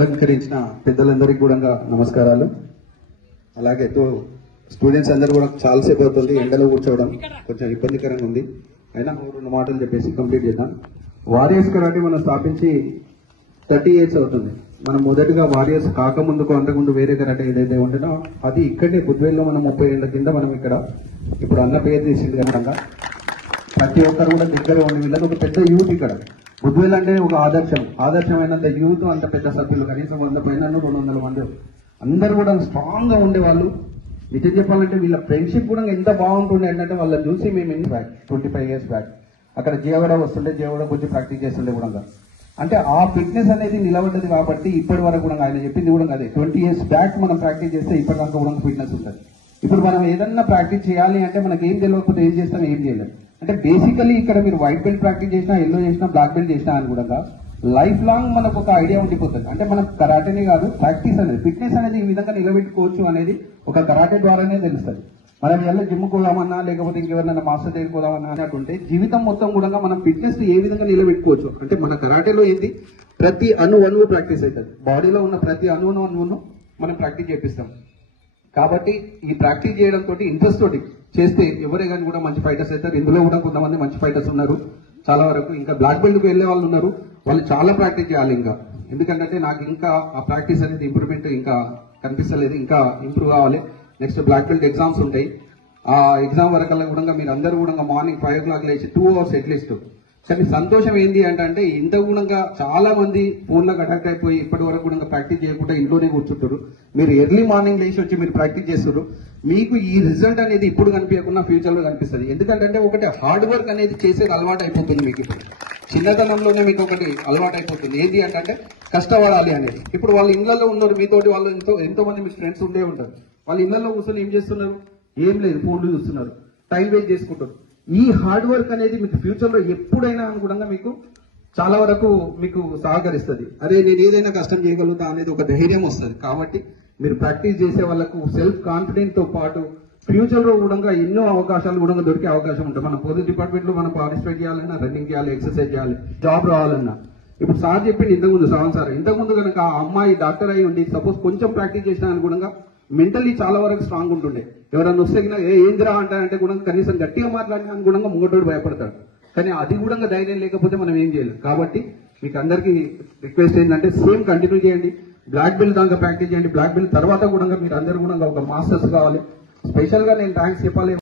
అలంకరించిన పెద్దలందరికీ కూడా నమస్కారాలు. అలాగే స్టూడెంట్స్ అందరూ కూడా చాలాసేపు అవుతుంది, ఎండలో కూర్చోవడం కొంచెం ఇబ్బందికరంగా ఉంది. అయినా 2 మాటలు చెప్పేసి కంప్లీట్ చేద్దాం. వారియర్స్ కరాటే మనం స్థాపించి 30 ఇయర్స్ అవుతుంది. మనం మొదటిగా వారియర్స్ కాకముందుకు అంతకుముందు వేరే కరాటే ఏదైతే ఉంటుందో అది ఇక్కడే బుద్వేల్లో మనం 30 ఏళ్ల కింద మనం ఇక్కడ ఇప్పుడు అన్న పేరు తీసింది కనుక ప్రతి ఒక్కరు కూడా దగ్గర ఉండి వీళ్ళకి ఒక పెద్ద యూత్ ఇక్కడ బుద్వేల్ అంటే ఒక ఆదర్శమైనంత యూత్, అంత పెద్ద సభ్యులు కనీసం 100 పైన 200 మంది అందరూ కూడా స్ట్రాంగ్ గా ఉండేవాళ్ళు. నిజం చెప్పాలంటే వీళ్ళ ఫ్రెండ్షిప్ కూడా ఎంత బాగుంటుండే అంటే వాళ్ళని చూసి మేము 25 ఇయర్స్ బ్యాక్ అక్కడ జియగడ వస్తుంటే జియగడ కొంచెం ప్రాక్టీస్ చేస్తుండే కూడా. అంటే ఆ ఫిట్నెస్ అనేది నిలబడ్డది కాబట్టి ఇప్పటి వరకు కూడా ఆయన చెప్పింది కూడా అదే 20 ఇయర్స్ బ్యాక్ మనం ప్రాక్టీస్ చేస్తే ఇప్పటిదాకా కూడా ఫిట్నెస్ ఉంటుంది. ఇప్పుడు మనం ఏదన్నా ప్రాక్టీస్ చేయాలి అంటే మనకి ఏం తెలియకపోతే ఏం చేస్తాం, ఏం చేయలేదు. అంటే బేసికలీ ఇక్కడ మీరు వైట్ బెల్ట్ ప్రాక్టీస్ చేసినా, ఎల్లో చేసినా, బ్లాక్ బెల్ట్ చేసినా అని కూడా లైఫ్ లాంగ్ మనకు ఒక ఐడియా ఉండిపోతుంది. అంటే మనకు కరాటేనే కాదు, ప్రాక్టీస్ అనేది ఫిట్నెస్ అనేది ఈ విధంగా నిలబెట్టుకోవచ్చు అనేది ఒక కరాటే ద్వారానే తెలుస్తుంది. మనం ఎలా జిమ్ పోదామన్నా లేకపోతే ఇంకెవరైనా మాస్టర్ దగ్గరికి పోదామన్నా అన్నట్టుంటే జీవితం మొత్తం కూడా మనం ఫిట్నెస్ ఏ విధంగా నిలబెట్టుకోవచ్చు అంటే మన కరాటేలో ఏంది ప్రతి అణువు ప్రాక్టీస్ అవుతుంది. బాడీలో ఉన్న ప్రతి అణువును మనం ప్రాక్టీస్ చేపిస్తాం. కాబట్టి ఈ ప్రాక్టీస్ చేయడం తోటి ఇంట్రెస్ట్ తోటి చేస్తే ఎవరే కానీ కూడా మంచి ఫైటర్స్ అవుతారు. ఇందులో కూడా కొంతమంది మంచి ఫైటర్స్ ఉన్నారు చాలా వరకు. ఇంకా బ్లాక్ బెల్ట్ కు వెళ్లే వాళ్ళు ఉన్నారు, వాళ్ళు చాలా ప్రాక్టీస్ చేయాలి ఇంకా. ఎందుకంటే నాకు ఇంకా ఆ ప్రాక్టీస్ అనేది ఇంప్రూవ్మెంట్ ఇంకా కనిపిస్తలేదు, ఇంకా ఇంప్రూవ్ కావాలి. నెక్స్ట్ బ్లాక్ బెల్ట్ ఎగ్జామ్స్ ఉంటాయి. ఆ ఎగ్జామ్ వరకల్లా కూడా మీరు అందరూ కూడా మార్నింగ్ 5 o'clock లేచి 2 hours అట్లీస్ట్. కానీ సంతోషం ఏంటి అంటే ఇంత కూడా చాలా మంది ఫోన్లకు అటాక్ట్ అయిపోయి ఇప్పటి వరకు కూడా ప్రాక్టీస్ చేయకుండా ఇంట్లోనే కూర్చుంటారు. మీరు ఎర్లీ మార్నింగ్ లేచి వచ్చి మీరు ప్రాక్టీస్ చేస్తారు. మీకు ఈ రిజల్ట్ అనేది ఇప్పుడు కనిపించకుండా ఫ్యూచర్ లో కనిపిస్తుంది. ఎందుకంటే ఒకటి హార్డ్ వర్క్ అనేది చేసేది అలవాటు అయిపోతుంది. మీకు ఇప్పుడు చిన్నతనంలోనే మీకు ఒకటి అలవాటు అయిపోతుంది. ఏంటి అంటే కష్టపడాలి అనేది. ఇప్పుడు వాళ్ళ ఇళ్లలో ఉన్నారు, మీతోటి వాళ్ళు ఎంతో మంది మీ ఫ్రెండ్స్ ఉండే ఉంటారు. వాళ్ళ ఇళ్లలో కూర్చొని ఏం చేస్తున్నారు, ఏం లేదు, ఫోన్లు చూస్తున్నారు, టైం వేస్ట్ చేసుకుంటారు. ఈ హార్డ్ వర్క్ అనేది మీకు ఫ్యూచర్ లో ఎప్పుడైనా అనుగుణంగా మీకు చాలా వరకు మీకు సహకరిస్తుంది. అదే నేను ఏదైనా కష్టం చేయగలుగుతా అనేది ఒక ధైర్యం వస్తుంది. కాబట్టి మీరు ప్రాక్టీస్ చేసే వాళ్ళకు సెల్ఫ్ కాన్ఫిడెంట్ తో పాటు ఫ్యూచర్ లో కూడా ఎన్నో అవకాశాలు కూడా దొరికే అవకాశం ఉంటుంది. మన పోలీస్ డిపార్ట్మెంట్ లో మనం పార్టిసిపేట్ చేయాలన్నా, రన్నింగ్ చేయాలి, ఎక్సర్సైజ్ చేయాలి, జాబ్ రావాలన్నా. ఇప్పుడు సార్ చెప్పింది ఇంతకుముందు శ్రవణ్ సార్, ఇంతకుముందు కనుక ఆ అమ్మాయి డాక్టర్ అయి ఉండి సపోజ్ కొంచెం ప్రాక్టీస్ చేసినా అనుగుణంగా మెంటల్లీ చాలా వరకు స్ట్రాంగ్ ఉంటుండే. ఎవరైనా వస్తే ఏందిరా అంటే కూడా కనీసం గట్టిగా మాట్లాడినా అనుగుణంగా ముంగటోడు భయపడతాడు. కానీ అది కూడా ధైర్యం లేకపోతే మనం ఏం చేయలేం. కాబట్టి మీకు అందరికీ రిక్వెస్ట్ ఏంటంటే సేమ్ కంటిన్యూ చేయండి. బ్లాక్ బెల్ట్ దాకా ప్రాక్టీస్ చేయండి. బ్లాక్ బెల్ట్ తర్వాత కూడా మీరు అందరూ కూడా ఒక మాస్టర్స్ కావాలి. స్పెషల్ గా నేను థ్యాంక్స్ చెప్పాలి.